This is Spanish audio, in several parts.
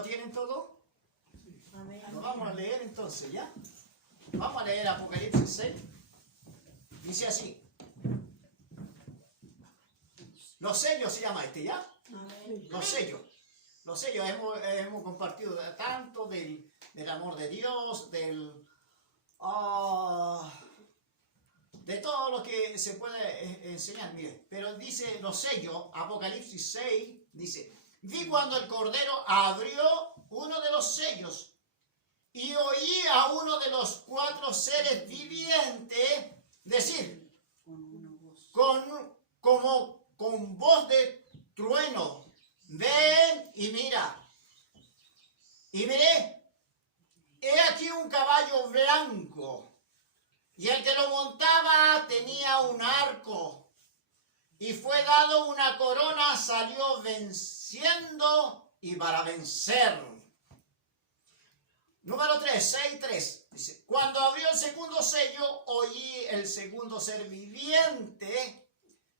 ¿Lo tienen todo? Amén. Lo vamos a leer entonces, ¿ya? Vamos a leer Apocalipsis 6. Dice así. Los sellos se llama este, ¿ya? Amén. Los sellos. Los sellos hemos compartido tanto del amor de Dios, de todo lo que se puede enseñar. Mire, pero dice los sellos, Apocalipsis 6, dice, vi cuando el Cordero abrió uno de los sellos y oí a uno de los 4 seres vivientes decir, con voz de trueno, ven y mira. Y miré, he aquí un caballo blanco, y el que lo montaba tenía un arco, y fue dado una corona, salió venciendo y para vencer. Número 3, 6:3. Dice, cuando abrió el segundo sello, oí el segundo ser viviente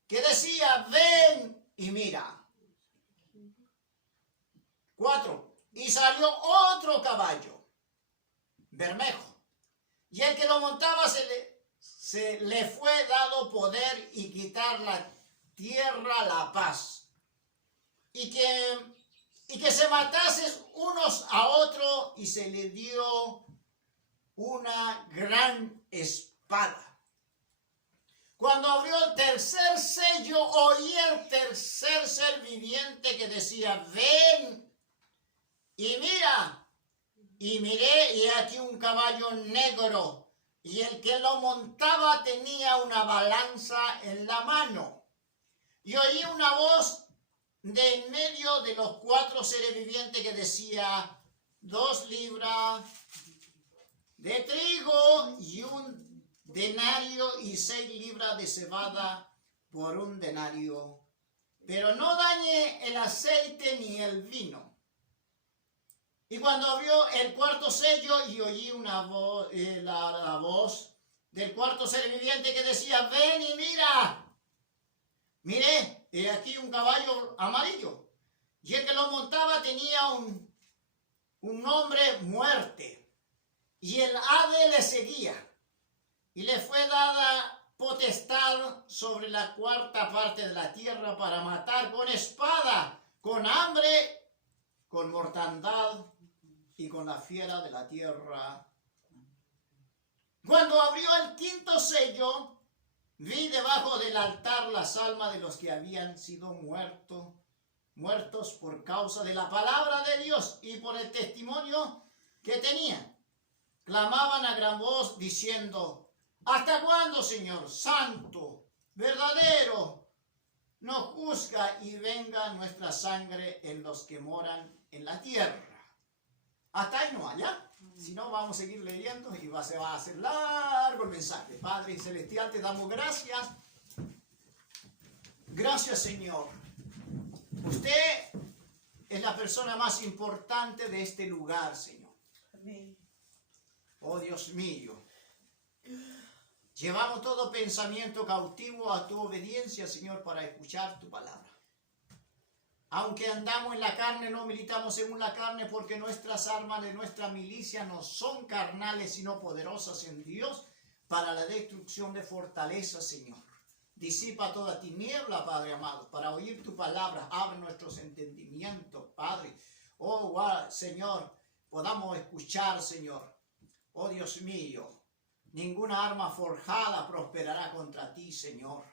que decía, ven y mira. 4. Y salió otro caballo, bermejo, y el que lo montaba se le fue dado poder y quitar la tierra la paz, y que se matasen unos a otros, y se le dio una gran espada. Cuando abrió el tercer sello, oí el tercer ser viviente que decía, ven y mira. Y miré, y aquí un caballo negro, y el que lo montaba tenía una balanza en la mano. Y oí una voz de en medio de los 4 seres vivientes que decía, 2 libras de trigo y 1 denario y 6 libras de cebada por 1 denario. Pero no dañe el aceite ni el vino. Y cuando abrió el cuarto sello, y oí una voz, la voz del 4 ser viviente que decía, ven y mira. Miré, he aquí un caballo amarillo, y el que lo montaba tenía un nombre, muerte, y el ave le seguía, y le fue dada potestad sobre la 4ª parte de la tierra para matar con espada, con hambre, con mortandad y con la fiera de la tierra. Cuando abrió el 5º sello, vi debajo del altar las almas de los que habían sido muertos por causa de la palabra de Dios y por el testimonio que tenían. Clamaban a gran voz diciendo, ¿hasta cuándo, Señor Santo, verdadero, nos juzga y venga nuestra sangre en los que moran en la tierra? Hasta ahí no allá. Si no, vamos a seguir leyendo y se va a hacer largo el mensaje. Padre Celestial, te damos gracias. Gracias, Señor. Usted es la persona más importante de este lugar, Señor. Amén. Oh, Dios mío. Llevamos todo pensamiento cautivo a tu obediencia, Señor, para escuchar tu palabra. Aunque andamos en la carne, no militamos según la carne, porque nuestras armas de nuestra milicia no son carnales, sino poderosas en Dios para la destrucción de fortalezas, Señor. Disipa toda tiniebla, Padre amado, para oír tu palabra. Abre nuestros entendimientos, Padre. Oh, Señor, podamos escuchar, Señor. Oh, Dios mío, ninguna arma forjada prosperará contra ti, Señor.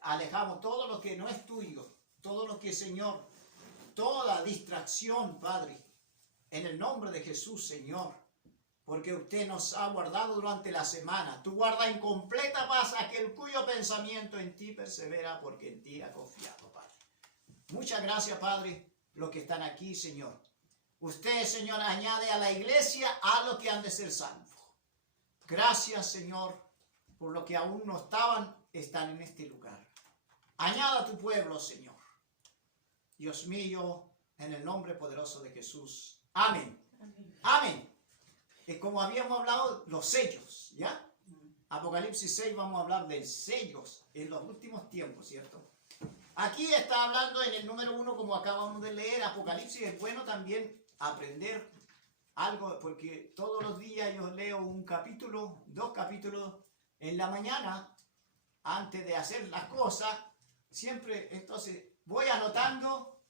Alejamos todo lo que no es tuyo. Todo lo que, Señor, toda distracción, Padre, en el nombre de Jesús, Señor, porque usted nos ha guardado durante la semana. Tú guardas en completa paz aquel cuyo pensamiento en ti persevera, porque en ti ha confiado, Padre. Muchas gracias, Padre, los que están aquí, Señor. Usted, Señor, añade a la iglesia a los que han de ser salvos. Gracias, Señor, por los que aún no están en este lugar. Añada a tu pueblo, Señor. Dios mío, en el nombre poderoso de Jesús. Amén. Amén. Amén. Como habíamos hablado, los sellos, ¿ya? Apocalipsis 6 vamos a hablar de sellos en los últimos tiempos, ¿cierto? Aquí está hablando en el número 1, como acabamos de leer, Apocalipsis. Es bueno también aprender algo, porque todos los días yo leo un capítulo, 2 capítulos en la mañana, antes de hacer las cosas. Siempre, entonces, voy anotando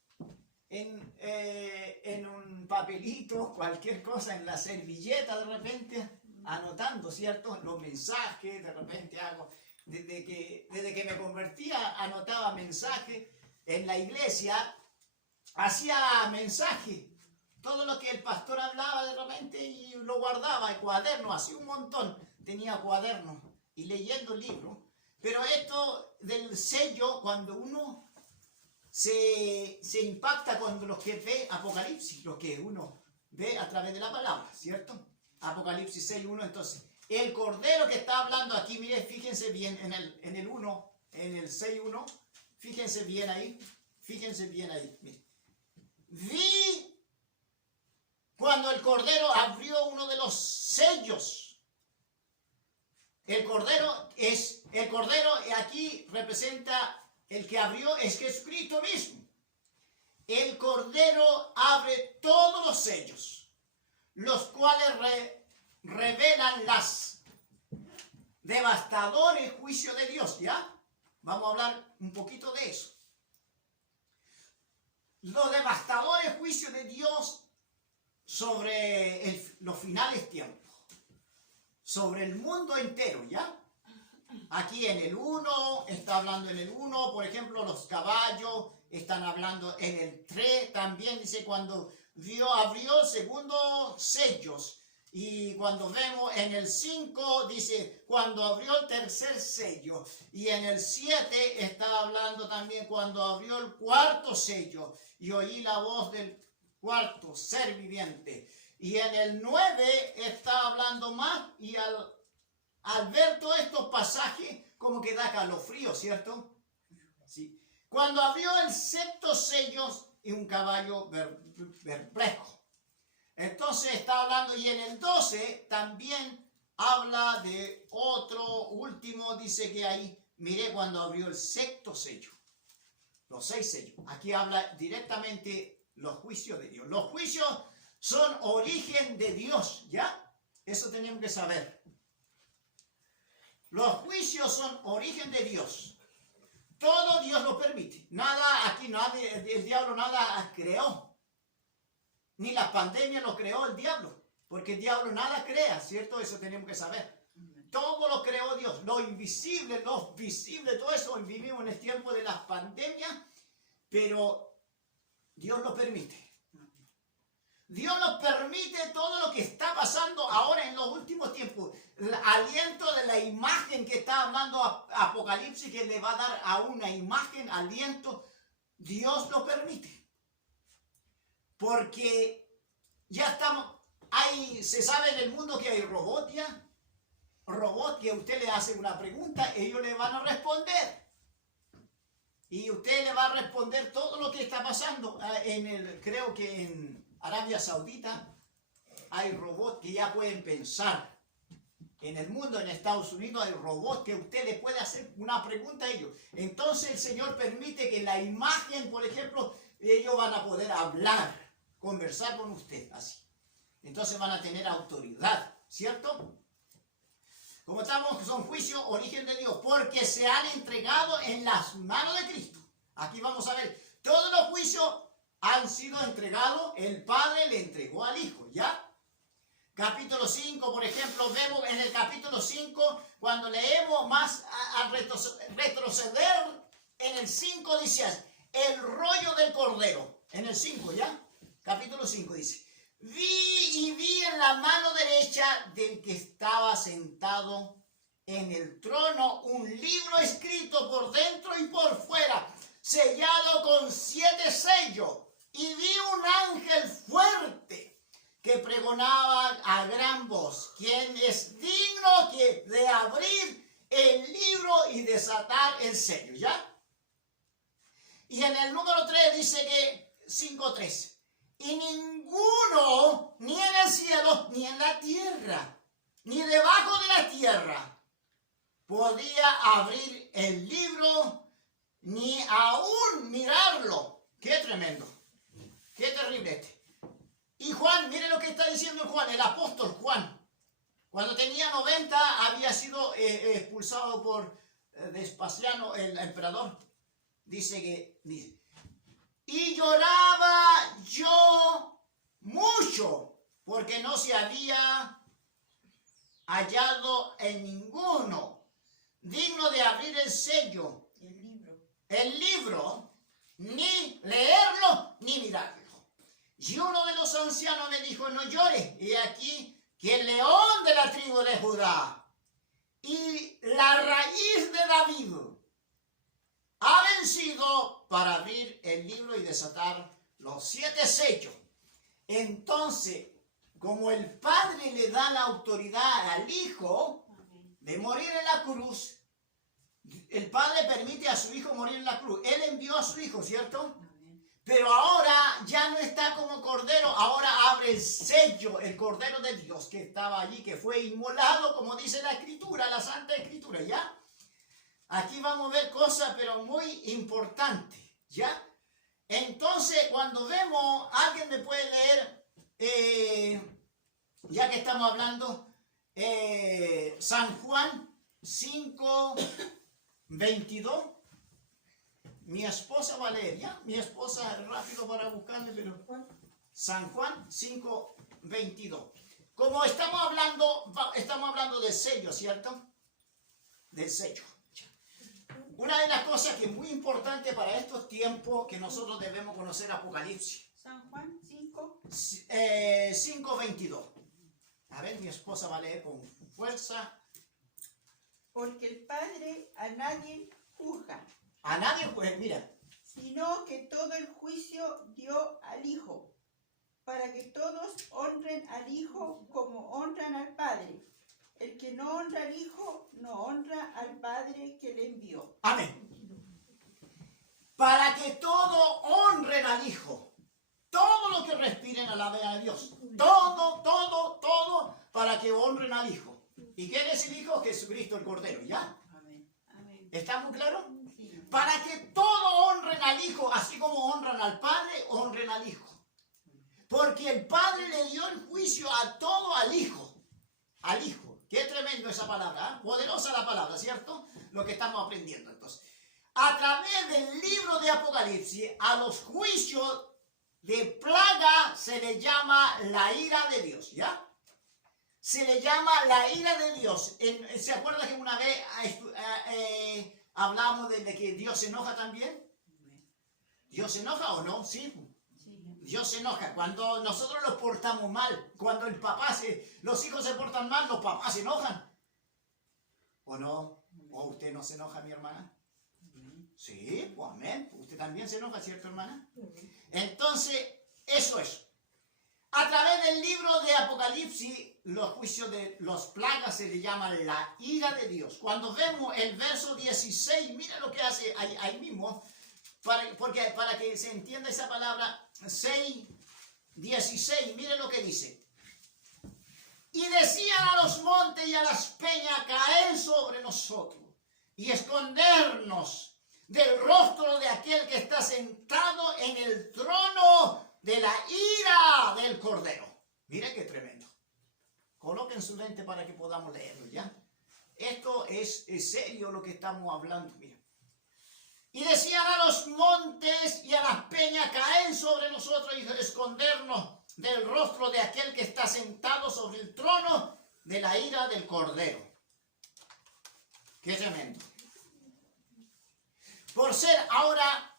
en un papelito, cualquier cosa, en la servilleta de repente, anotando, ¿cierto? Los mensajes, de repente hago, desde que me convertía, anotaba mensajes en la iglesia, hacía mensajes, todo lo que el pastor hablaba de repente y lo guardaba en cuadernos, hacía un montón, tenía cuadernos y leyendo libros. Pero esto del sello, cuando uno se impacta cuando los que ve Apocalipsis, lo que uno ve a través de la palabra, ¿cierto? Apocalipsis 6.1, entonces, el cordero que está hablando aquí, mire, fíjense bien en el 1, en el 6.1, fíjense bien ahí, mire. Vi cuando el cordero abrió uno de los sellos. El cordero aquí representa el que abrió, es Jesucristo mismo. El cordero abre todos los sellos, los cuales revelan las devastadores juicios de Dios, ¿ya? Vamos a hablar un poquito de eso. Los devastadores juicios de Dios sobre los finales tiempos, sobre el mundo entero, ¿ya? Aquí en el 1, está hablando en el 1, por ejemplo, los caballos, están hablando en el 3, también dice cuando abrió segundo sellos, y cuando vemos en el 5, dice cuando abrió el tercer sello, y en el 7 está hablando también cuando abrió el cuarto sello, y oí la voz del cuarto ser viviente. Y en el 9 está hablando más, y al ver todos estos pasajes, como que da calofrío, ¿cierto? Sí. Cuando abrió el sexto sello, y un caballo perplejo. Entonces está hablando, y en el 12 también habla de otro último, dice que ahí, mire cuando abrió el sexto sello, los 6 sellos. Aquí habla directamente los juicios de Dios. Los juicios son origen de Dios, ¿ya? Eso tenemos que saber. Los juicios son origen de Dios. Todo Dios lo permite. Nada, aquí nadie, el diablo nada creó. Ni la pandemia lo creó el diablo. Porque el diablo nada crea, ¿cierto? Eso tenemos que saber. Todo lo creó Dios. Lo invisible, lo visible, todo eso. Vivimos en el tiempo de las pandemias. Pero Dios lo permite. Dios nos permite todo lo que está pasando ahora en los últimos tiempos. El aliento de la imagen que está hablando Apocalipsis, que le va a dar a una imagen, aliento, Dios lo permite. Porque ya estamos, se sabe en el mundo que hay robots ya. Robots que usted le hace una pregunta, ellos le van a responder. Y usted le va a responder todo lo que está pasando. Creo que en Arabia Saudita hay robots que ya pueden pensar. En el mundo, en Estados Unidos, hay robots que usted le puede hacer una pregunta a ellos. Entonces el Señor permite que la imagen, por ejemplo, ellos van a poder hablar, conversar con usted, así. Entonces van a tener autoridad, ¿cierto? Como estamos, son juicios, origen de Dios, porque se han entregado en las manos de Cristo. Aquí vamos a ver, todos los juicios han sido entregados, el Padre le entregó al Hijo, ¿ya? Capítulo 5, por ejemplo, vemos en el capítulo 5, cuando leemos más a retroceder, en el 5 dice, el rollo del cordero, en el 5, ¿ya? Capítulo 5 dice, vi en la mano derecha del que estaba sentado en el trono un libro escrito por dentro y por fuera, sellado con 7 sellos. Y vi un ángel fuerte que pregonaba a gran voz, quien es digno de abrir el libro y desatar el sello, ¿ya? Y en el número 3 dice que 5:3, y ninguno, ni en el cielo, ni en la tierra, ni debajo de la tierra, podía abrir el libro, ni aún mirarlo. Qué tremendo, qué terrible este. Y Juan, mire lo que está diciendo Juan, el apóstol Juan. Cuando tenía 90 había sido expulsado por Vespasiano, el emperador. Dice, y lloraba yo mucho, porque no se había hallado en ninguno digno de abrir el sello, el libro, ni leerlo, ni mirarlo. Y uno de los ancianos me dijo, no llores, y aquí que el león de la tribu de Judá y la raíz de David ha vencido para abrir el libro y desatar los 7 sellos. Entonces, como el Padre le da la autoridad al Hijo de morir en la cruz, el Padre permite a su Hijo morir en la cruz. Él envió a su Hijo, ¿cierto? Pero ahora ya no está como cordero, ahora abre el sello, el cordero de Dios que estaba allí, que fue inmolado, como dice la Escritura, la Santa Escritura, ¿ya? Aquí vamos a ver cosas, pero muy importantes, ¿ya? Entonces, cuando vemos, alguien me puede leer, ya que estamos hablando, San Juan 5:22. Mi esposa va a leer, ¿ya? Mi esposa es rápido para buscarle, pero... San Juan 5:22. Como estamos hablando del sello, ¿cierto? Del sello. Una de las cosas que es muy importante para estos tiempos que nosotros debemos conocer Apocalipsis. San Juan 5. 5:22. A ver, mi esposa va a leer con fuerza. Porque el Padre a nadie juzga, A nadie, pues, mira. sino que todo el juicio dio al Hijo, para que todos honren al Hijo como honran al Padre. El que no honra al Hijo, no honra al Padre que le envió. Amén. Para que todos honren al Hijo. Todo lo que respiren alaben a Dios. Todo, para que honren al Hijo. ¿Y quién es el Hijo? Jesucristo el Cordero, ¿ya? Amén. Amén. ¿Está muy claro? Sí. Para que todos honren al Hijo, así como honran al Padre, honren al Hijo. Porque el Padre le dio el juicio a todo al Hijo. Al Hijo. Qué tremendo esa palabra, ¿eh? Poderosa la palabra, ¿cierto? Lo que estamos aprendiendo entonces. A través del libro de Apocalipsis, a los juicios de plaga se le llama la ira de Dios, ¿ya? Se le llama la ira de Dios. ¿Se acuerda que una vez hablamos de que Dios se enoja también? ¿Dios se enoja o no? Sí. Dios se enoja cuando nosotros los portamos mal. Cuando los hijos se portan mal, los papás se enojan. ¿O no? ¿O usted no se enoja, mi hermana? Sí, pues amén. Usted también se enoja, ¿cierto, hermana? Entonces, eso es. A través del libro de Apocalipsis, los juicios de los plagas se le llaman la ira de Dios. Cuando vemos el verso 16, mira lo que hace ahí mismo. Para que se entienda esa palabra, 6:16, mire lo que dice. Y decían a los montes y a las peñas caer sobre nosotros y escondernos del rostro de aquel que está sentado en el trono de la ira del Cordero. Mire qué tremendo. Coloquen su lente para que podamos leerlo, ¿ya? Esto es serio lo que estamos hablando, mira. Y decían a los montes y a las peñas, caen sobre nosotros y escondernos del rostro de aquel que está sentado sobre el trono de la ira del Cordero. Qué tremendo. Por ser ahora,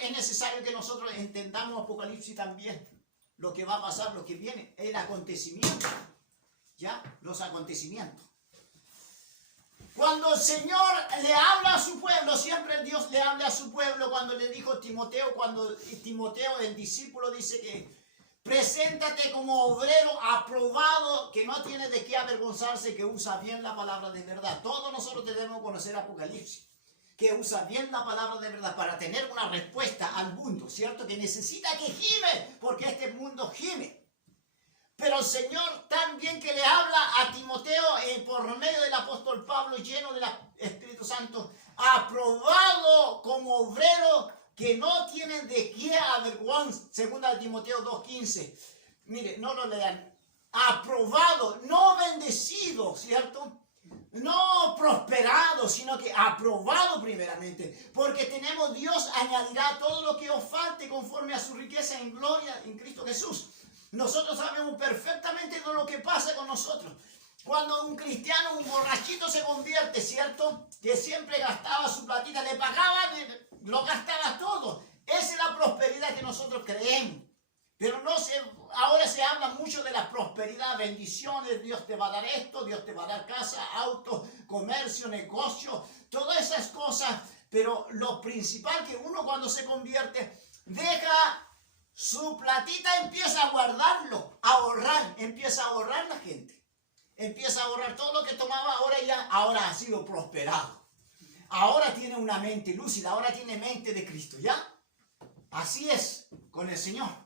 es necesario que nosotros entendamos Apocalipsis también. Lo que va a pasar, lo que viene, el acontecimiento. ¿Ya? Los acontecimientos. Cuando el Señor le habla a su pueblo, siempre Dios le habla a su pueblo. Cuando le dijo cuando Timoteo, el discípulo, dice que preséntate como obrero aprobado, que no tiene de qué avergonzarse, que usa bien la palabra de verdad. Todos nosotros debemos conocer Apocalipsis, que usa bien la palabra de verdad para tener una respuesta al mundo, ¿cierto? Que necesita que gime, porque este mundo gime. Pero el Señor también que le habla a Timoteo por medio del apóstol Pablo, lleno del Espíritu Santo, aprobado como obrero que no tiene de qué avergonzarse. Segunda de Timoteo 2:15. Mire, no lo lean. Aprobado, no bendecido, ¿cierto? No prosperado, sino que aprobado primeramente. Porque tenemos Dios añadirá todo lo que os falte conforme a su riqueza en gloria en Cristo Jesús. Nosotros sabemos perfectamente de lo que pasa con nosotros. Cuando un cristiano, un borrachito se convierte, ¿cierto? Que siempre gastaba su platita, le pagaban, lo gastaba todo. Esa es la prosperidad que nosotros creemos. Pero ahora se habla mucho de la prosperidad, bendiciones, Dios te va a dar esto, Dios te va a dar casa, auto, comercio, negocio, todas esas cosas. Pero lo principal que uno cuando se convierte, deja su platita, empieza a guardarlo, a ahorrar, empieza a ahorrar la gente. Empieza a ahorrar todo lo que tomaba, ahora ha sido prosperado. Ahora tiene una mente lúcida, ahora tiene mente de Cristo, ¿ya? Así es con el Señor.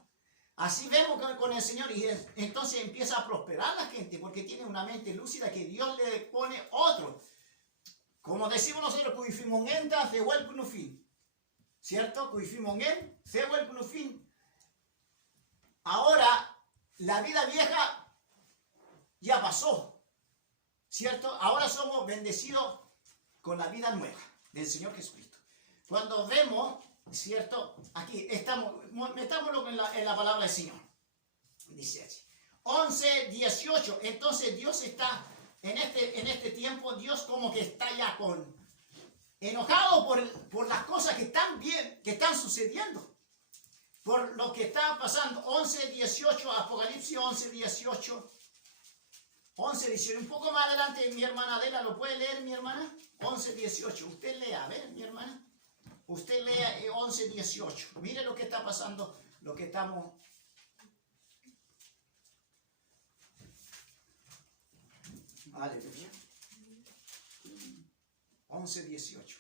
Así vemos con el Señor y entonces empieza a prosperar la gente porque tiene una mente lúcida que Dios le pone otro. Como decimos nosotros, Kuifimonenta, Zehuel Kunufin. ¿Cierto? Kuifimongen, Zehuel Kunufin. Ahora, la vida vieja ya pasó. ¿Cierto? Ahora somos bendecidos con la vida nueva del Señor Jesucristo. Cuando vemos, ¿cierto? Aquí metámoslo en la palabra del Señor. Dice así. 11:18. Entonces Dios está en este tiempo, Dios como que está ya enojado por las cosas que están bien, que están sucediendo. Por lo que está pasando. 11:18, Apocalipsis 11:18. 11:18. Un poco más adelante, mi hermana Adela, ¿lo puede leer, mi hermana? 11:18. Usted lea, a ver, mi hermana. Usted lea 11:18. Mire lo que está pasando, lo que estamos. Aleluya. 11:18.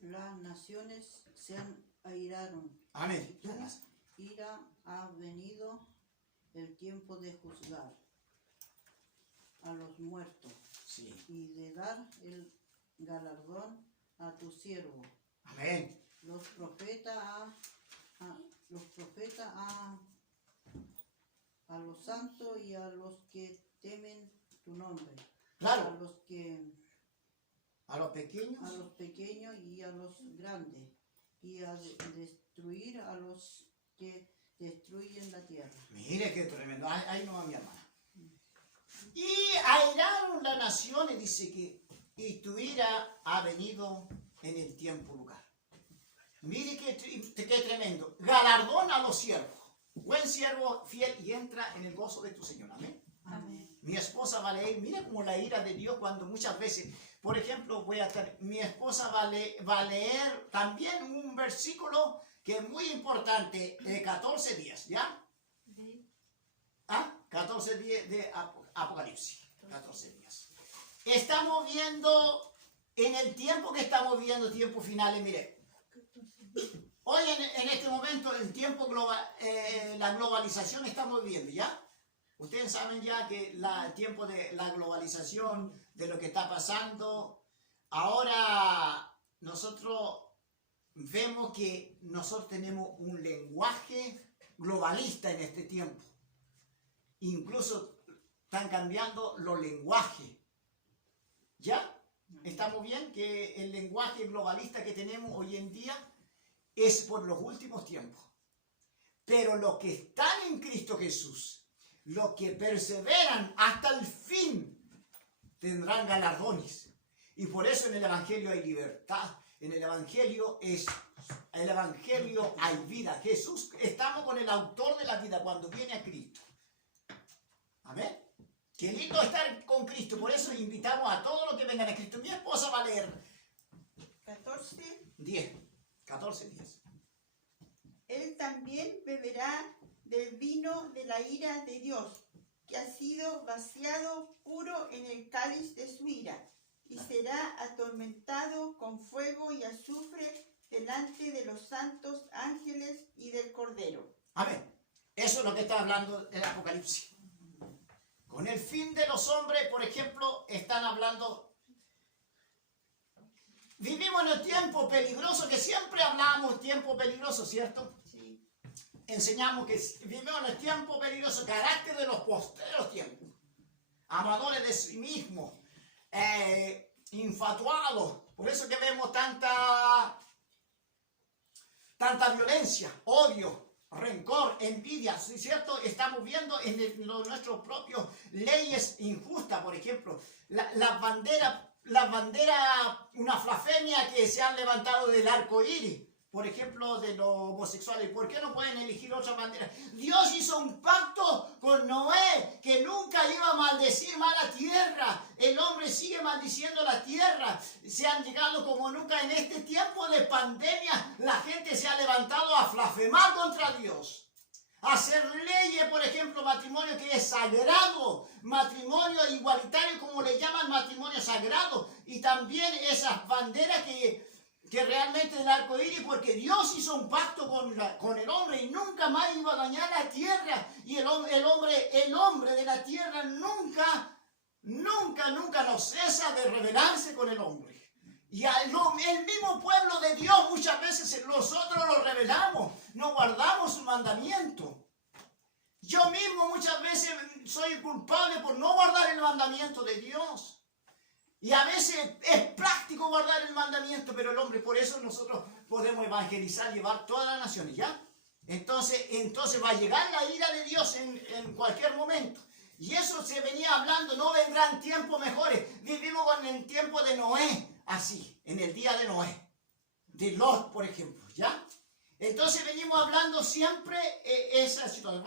Las naciones se airaron. Amén. Ira ha venido el tiempo de juzgar a los muertos, Sí. y de dar el galardón a tu siervo. Amén. Los profetas a los santos y a los que temen tu nombre. Claro. A los pequeños. pequeños y a los grandes, y a destruir a los que destruyen la tierra. Mire qué tremendo. Ahí no va mi hermana. Y airaron las naciones, dice que, y tu ira ha venido en el tiempo lugar. Mire qué tremendo. Galardón a los siervos. Buen siervo fiel y entra en el gozo de tu Señor. Amén. Amén. Mi esposa va a leer, mira como la ira de Dios cuando muchas veces, por ejemplo, mi esposa va a leer también un versículo que es muy importante, de 14 días, ¿ya? 14 días de Apocalipsis, 14 días. Estamos viendo, en el tiempo que estamos viviendo, tiempos finales, mire, hoy en este momento, el tiempo global, la globalización estamos viviendo, ¿ya? Ustedes saben ya que el tiempo de la globalización, de lo que está pasando, ahora nosotros vemos que nosotros tenemos un lenguaje globalista en este tiempo. Incluso están cambiando los lenguajes. ¿Ya? ¿Estamos bien? Que el lenguaje globalista que tenemos hoy en día es por los últimos tiempos. Pero los que están en Cristo Jesús, los que perseveran hasta el fin, tendrán galardones. Y por eso en el Evangelio hay libertad. En el Evangelio hay vida. Jesús, estamos con el autor de la vida cuando viene a Cristo. Amén. Qué lindo estar con Cristo. Por eso invitamos a todos los que vengan a Cristo. Mi esposa va a leer 14 días. Él también beberá del vino de la ira de Dios, que ha sido vaciado puro en el cáliz de su ira, y será atormentado con fuego y azufre delante de los santos ángeles y del Cordero. Amén. Eso es lo que está hablando el Apocalipsis. Con el fin de los hombres, por ejemplo, están hablando vivimos en el tiempo peligroso, que siempre hablamos tiempo peligroso, ¿cierto? Sí. Enseñamos que vivimos en el tiempo peligroso, carácter de los postreros tiempos, amadores de sí mismos, infatuados. Por eso que vemos tanta violencia, odio, rencor, envidia, ¿sí, cierto? Estamos viendo en nuestros propios leyes injustas, por ejemplo, las banderas, una blasfemia que se han levantado del arco iris, por ejemplo, de los homosexuales. ¿Por qué no pueden elegir otra bandera? Dios hizo un pacto con Noé que nunca iba a maldecir más la tierra. El hombre sigue maldiciendo la tierra. Se han llegado como nunca en este tiempo de pandemia. La gente se ha levantado a blasfemar contra Dios. A hacer leyes, por ejemplo, matrimonio que es sagrado, matrimonio igualitario, como le llaman, matrimonio sagrado. Y también esas banderas que realmente el arco iris, porque Dios hizo un pacto con el hombre y nunca más iba a dañar la tierra. Y el hombre de la tierra nunca no cesa de rebelarse con el hombre. Y el mismo pueblo de Dios muchas veces nosotros lo rebelamos, no guardamos su mandamiento. Yo mismo muchas veces soy culpable por no guardar el mandamiento de Dios. Y a veces es práctico guardar el mandamiento, pero el hombre, por eso nosotros podemos evangelizar, llevar todas las naciones, ¿ya? Entonces va a llegar la ira de Dios en cualquier momento. Y eso se venía hablando, no vendrán tiempos mejores. Vivimos con el tiempo de Noé, así, en el día de Noé. De Lot, por ejemplo, ¿ya? Entonces venimos hablando siempre esa situación.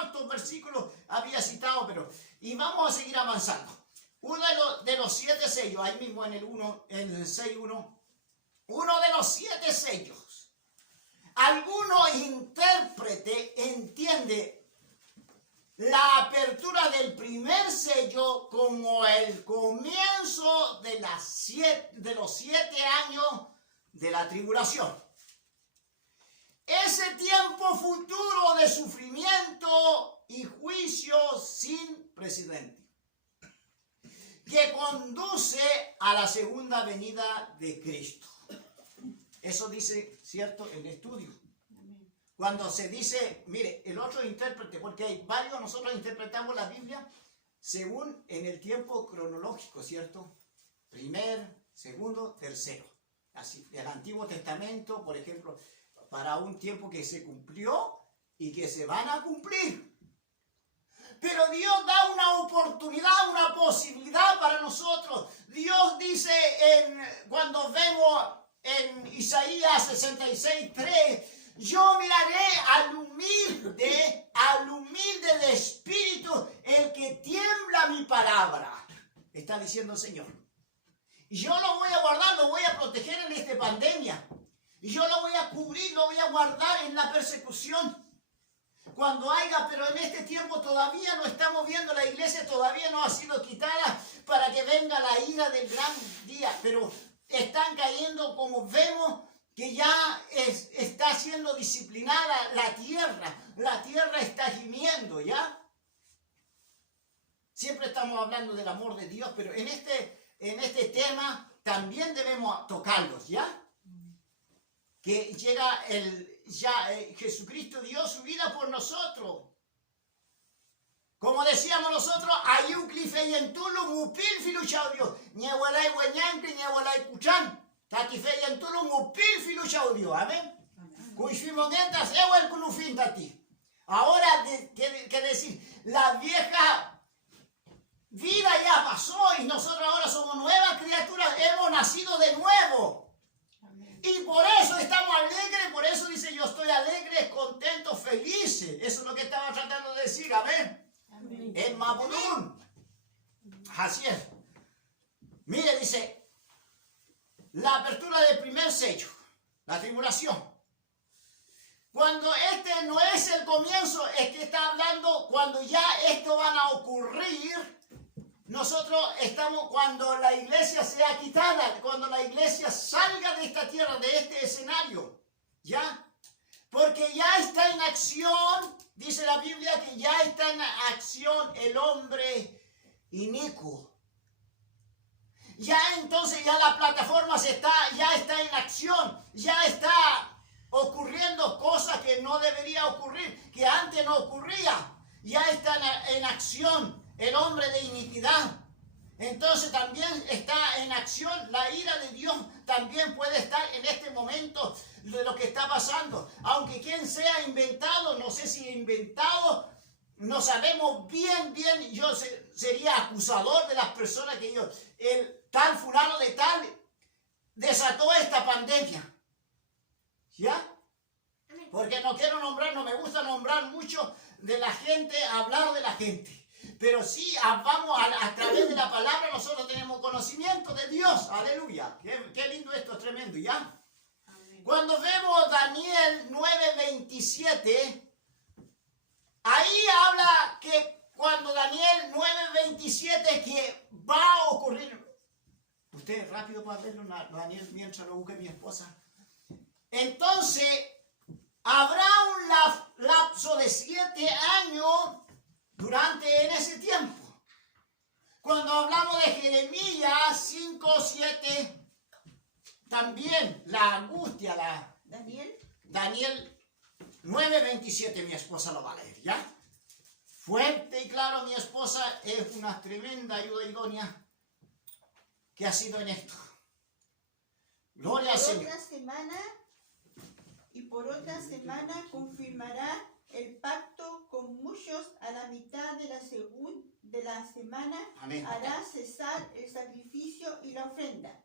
Altos versículos había citado, pero... Y vamos a seguir avanzando. Uno de los 7 sellos, ahí mismo en el 6.1, uno de los 7 sellos. Alguno intérprete entiende la apertura del primer sello como el comienzo de los 7 años de la tribulación. Ese tiempo futuro de sufrimiento y juicio sin precedente, que conduce a la segunda venida de Cristo. Eso dice, ¿cierto?, el estudio. Cuando se dice, mire, el otro intérprete, porque hay varios, nosotros interpretamos la Biblia según en el tiempo cronológico, ¿cierto? Primer, segundo, tercero. Así, el Antiguo Testamento, por ejemplo, para un tiempo que se cumplió y que se van a cumplir. Pero Dios da una oportunidad, una posibilidad para nosotros. Dios dice cuando vemos en Isaías 66:3, yo miraré al humilde de espíritu, el que tiembla mi palabra. Está diciendo el Señor. Y yo lo voy a guardar, lo voy a proteger en esta pandemia. Y yo lo voy a cubrir, lo voy a guardar en la persecución. Cuando haya, pero en este tiempo todavía no estamos viendo, la iglesia todavía no ha sido quitada para que venga la ira del gran día, pero están cayendo, como vemos, que ya está siendo disciplinada la tierra está gimiendo, ¿ya? Siempre estamos hablando del amor de Dios, pero en este tema también debemos tocarlos, ¿ya? Que llega Jesucristo dio su vida por nosotros. Como decíamos nosotros, hay un clife y en Tulu, mupil filuchaudio, ñehualay hueñanque, ñehualay cuchan, tatife y en Tulu, mupil filuchaudio, amén. Cuifimongentas, el culufin tati. Ahora, que decir, la vieja vida ya pasó y nosotros ahora somos nuevas criaturas, hemos nacido de nuevo. Y por eso estamos alegres, por eso dice yo estoy alegre, contento, feliz. Eso es lo que estaba tratando de decir, amén. En Mabulún. Así es. Mire, dice, la apertura del primer sello, la tribulación. Cuando este no es el comienzo, es que está hablando cuando ya esto van a ocurrir. Nosotros estamos, cuando la iglesia sea quitada, cuando la iglesia salga de esta tierra, de este escenario, ¿ya? Porque ya está en acción, dice la Biblia, que ya está en acción el hombre inicuo. ya entonces ya la plataforma ya está en acción, ya está ocurriendo cosas que no debería ocurrir, que antes no ocurría. Ya está en acción el hombre de iniquidad. Entonces también está en acción la ira de Dios. También puede estar en este momento de lo que está pasando. Aunque quien sea inventado, no sé si inventado, no sabemos bien, yo sería acusador de las personas que el tal fulano de tal desató esta pandemia. ¿Ya? Porque no quiero nombrar, no me gusta nombrar mucho de la gente, hablar de la gente. Pero sí, vamos a través de la palabra, nosotros tenemos conocimiento de Dios. Aleluya. Qué lindo esto, es tremendo, ¿ya? Amén. Cuando vemos Daniel 9:27, ahí habla que cuando Daniel 9:27 que va a ocurrir. Usted rápido para verlo, Daniel, mientras lo busque mi esposa. Entonces, habrá un lapso de 7 años en ese tiempo. Cuando hablamos de Jeremías 5:7, también la angustia, Daniel 9:27, mi esposa lo va a leer, ¿ya? Fuerte y claro, mi esposa es una tremenda ayuda idónea que ha sido en esto. Gloria al Señor. Por otra semana confirmará el pacto con muchos a la mitad de la semana. Amén. Hará cesar el sacrificio y la ofrenda.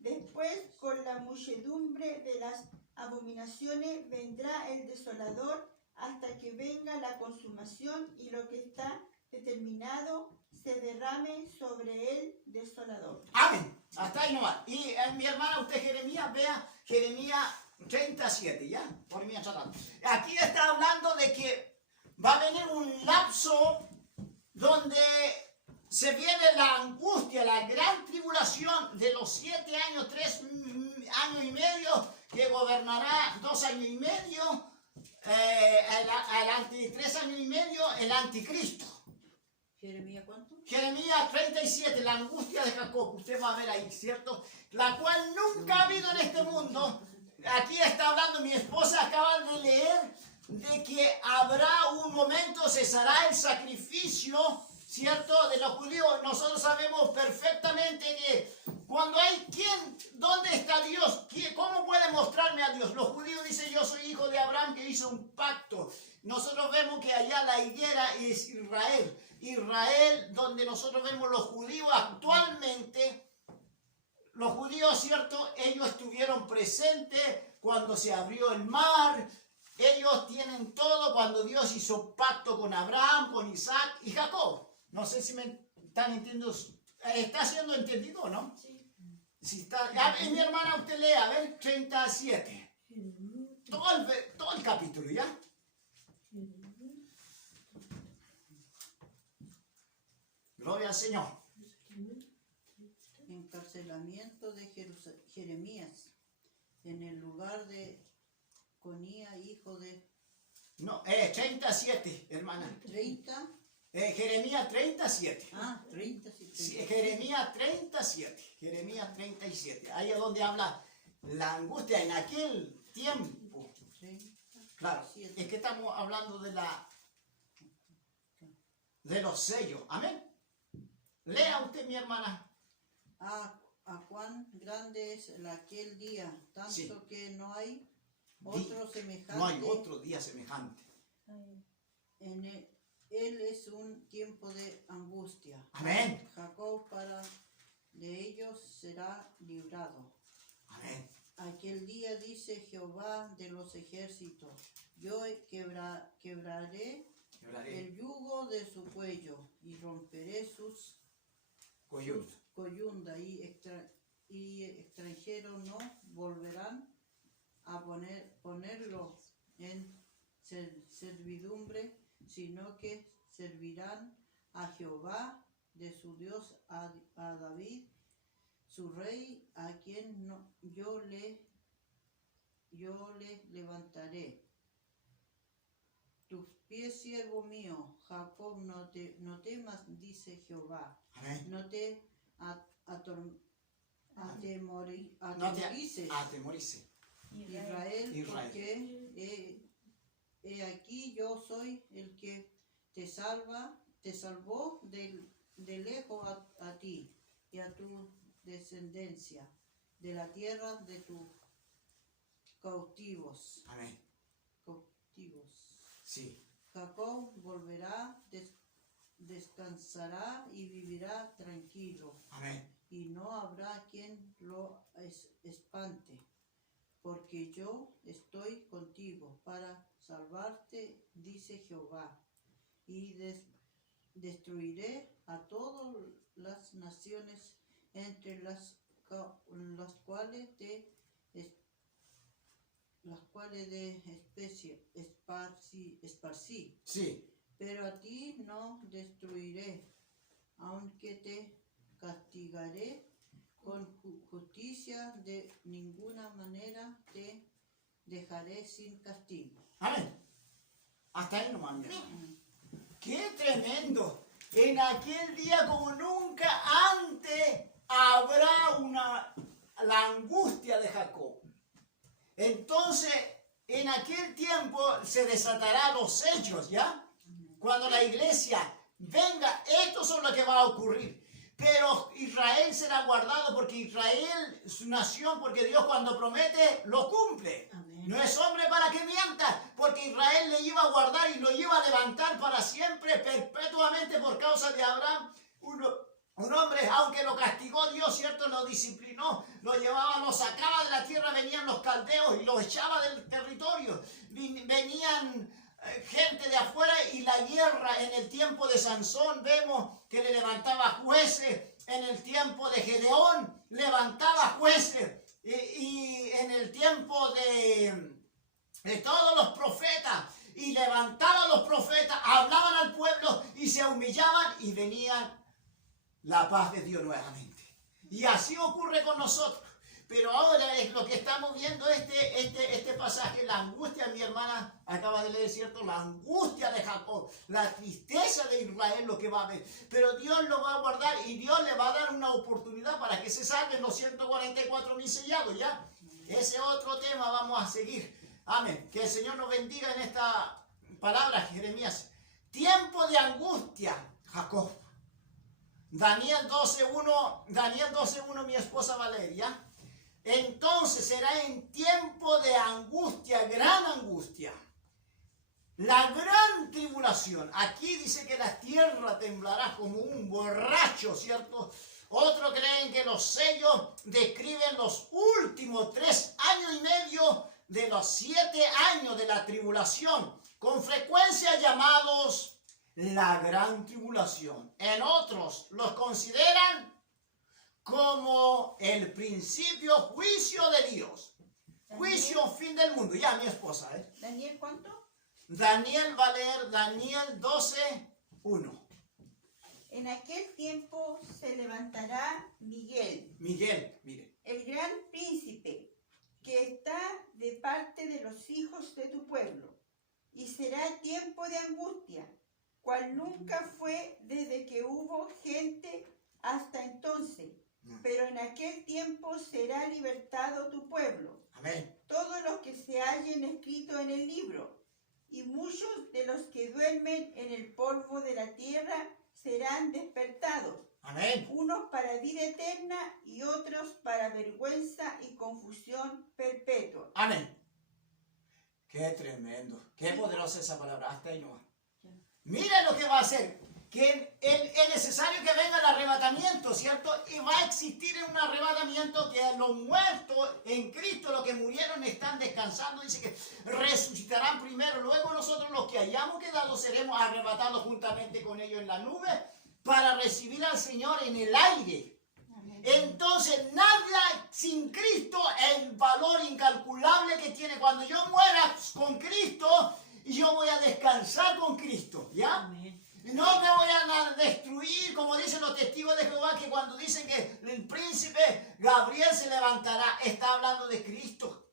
Después, con la muchedumbre de las abominaciones, vendrá el desolador hasta que venga la consumación y lo que está determinado se derrame sobre el desolador. Amén. Hasta ahí nomás. Y mi hermana, usted Jeremías, vea Jeremías 37, ¿ya? Por mientras tanto. Aquí está hablando de que va a venir un lapso donde se viene la angustia, la gran tribulación de los 7 años, 3 años y medio, que gobernará 2 años y medio, 3 años y medio, el anticristo. ¿Jeremías cuánto? Jeremías 37, la angustia de Jacob, usted va a ver ahí, ¿cierto? La cual nunca ha habido en este mundo. Aquí está hablando mi esposa, acaba de leer de que habrá un momento, cesará el sacrificio, ¿cierto? De los judíos. Nosotros sabemos perfectamente que cuando hay ¿dónde está Dios? ¿Cómo puede mostrarme a Dios? Los judíos dicen, yo soy hijo de Abraham que hizo un pacto. Nosotros vemos que allá la higuera es Israel. Israel, donde nosotros vemos los judíos actualmente. Los judíos, ¿cierto? Ellos estuvieron presentes cuando se abrió el mar. Ellos tienen todo cuando Dios hizo pacto con Abraham, con Isaac y Jacob. No sé si me están entendiendo. ¿Está siendo entendido o no? Sí. Si está, mi hermana, usted lee, a ver, 37. Todo el capítulo, ¿ya? Gloria al Señor. Encarcelamiento de Jeremías en el lugar de Conía, hijo de... No, 37, hermana. 30. Jeremías 37. Ah, 37. Sí, Jeremías 37. Jeremías 37. Ahí es donde habla la angustia en aquel tiempo. 30, claro, es que estamos hablando de los sellos. Amén. Lea usted, mi hermana. A cuán grande es aquel día, tanto sí, que no hay otro semejante. No hay otro día semejante. Él es un tiempo de angustia. Amén. Jacob de ellos será librado. Amén. Aquel día dice Jehová de los ejércitos, yo quebraré el yugo de su cuello y romperé sus coyundas y extranjeros no volverán a ponerlo en servidumbre, sino que servirán a Jehová de su Dios, a David, su rey, a quien yo le levantaré. Tus pies, siervo mío, Jacob, no temas, dice Jehová. Amén. No te atemorice. Israel, porque he aquí yo soy el que te salvó de lejos a ti y a tu descendencia de la tierra de tus cautivos. Amén. Sí. Jacob volverá, descansará y vivirá tranquilo. Amén. Y no habrá quien lo espante, porque yo estoy contigo para salvarte, dice Jehová, y destruiré a todas las naciones entre las cuales te esparcí. Sí. Pero a ti no destruiré, aunque te castigaré con justicia, de ninguna manera te dejaré sin castigo. Amén. Hasta ahí nomás, mi hermano. ¡Qué tremendo! En aquel día como nunca antes habrá la angustia de Jacob. Entonces, en aquel tiempo se desatarán los hechos, ¿ya? Cuando la iglesia venga, esto es lo que va a ocurrir. Pero Israel será guardado porque Israel, su nación, porque Dios cuando promete, lo cumple. Amén. No es hombre para que mienta, porque Israel le iba a guardar y lo iba a levantar para siempre, perpetuamente por causa de Abraham. Un hombre, aunque lo castigó Dios, ¿cierto? Lo disciplinó, lo llevaba, lo sacaba de la tierra, venían los caldeos y lo echaba del territorio. Venían gente de afuera y la guerra en el tiempo de Sansón, vemos que le levantaba jueces, en el tiempo de Gedeón levantaba jueces y en el tiempo de todos los profetas, y levantaban los profetas, hablaban al pueblo y se humillaban y venían la paz de Dios nuevamente. Y así ocurre con nosotros. Pero ahora es lo que estamos viendo este pasaje, la angustia, mi hermana acaba de leer, ¿cierto? La angustia de Jacob, la tristeza de Israel, lo que va a ver. Pero Dios lo va a guardar y Dios le va a dar una oportunidad para que se salven los 144,000 sellados, ¿ya? Ese otro tema vamos a seguir. Amén. Que el Señor nos bendiga en esta palabra, Jeremías. Tiempo de angustia, Jacob. Daniel 12:1, mi esposa Valeria. Entonces será en tiempo de angustia, gran angustia. La gran tribulación. Aquí dice que la tierra temblará como un borracho, ¿cierto? Otros creen que los sellos describen los últimos 3 años y medio de los 7 años de la tribulación, con frecuencia llamados la gran tribulación. En otros los consideran como el principio juicio de Dios. Juicio, fin del mundo. Ya, mi esposa, ¿eh? ¿Daniel cuánto? Daniel va a leer Daniel 12:1. En aquel tiempo se levantará Miguel, Mire. el gran príncipe, que está de parte de los hijos de tu pueblo, y será tiempo de angustia, cual nunca fue desde que hubo gente hasta entonces. Pero en aquel tiempo será libertado tu pueblo. Amén. Todos los que se hallen escritos en el libro, y muchos de los que duermen en el polvo de la tierra serán despertados. Amén. Unos para vida eterna y otros para vergüenza y confusión perpetua. Amén. Qué tremendo. Qué poderosa esa palabra. Hasta ahí nomás. Mira lo que va a hacer. Que es necesario que venga el arrebatamiento, ¿cierto? Y va a existir un arrebatamiento que los muertos en Cristo, los que murieron, están descansando. Dice que resucitarán primero. Luego nosotros, los que hayamos quedado, seremos arrebatados juntamente con ellos en la nube para recibir al Señor en el aire. Entonces, nada sin Cristo, el valor incalculable que tiene. Cuando yo muera con Cristo, yo voy a descansar con Cristo, ¿ya? Amén. No me voy a destruir, como dicen los testigos de Jehová, que cuando dicen que el príncipe Gabriel se levantará, está hablando de Cristo.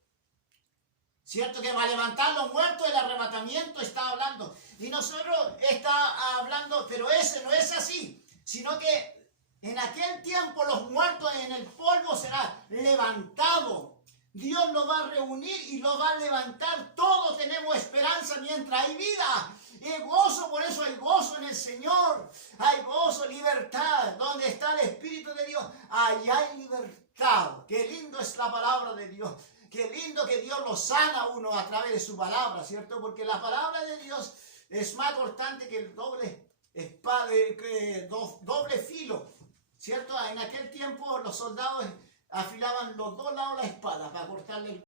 ¿Cierto? Que va a levantar los muertos, el arrebatamiento está hablando. Y nosotros está hablando, pero ese no es así, sino que En aquel tiempo los muertos en el polvo serán levantados. Dios los va a reunir y los va a levantar. Todos tenemos esperanza mientras hay vida. Y hay gozo, por eso hay gozo en el Señor. Hay gozo, libertad. Donde está el Espíritu de Dios, allá hay libertad. Qué lindo es la palabra de Dios. Qué lindo que Dios lo sana a uno a través de su palabra, ¿cierto? Porque la palabra de Dios es más cortante que el doble filo, ¿cierto? En aquel tiempo los soldados afilaban los dos lados de la espada para cortarle el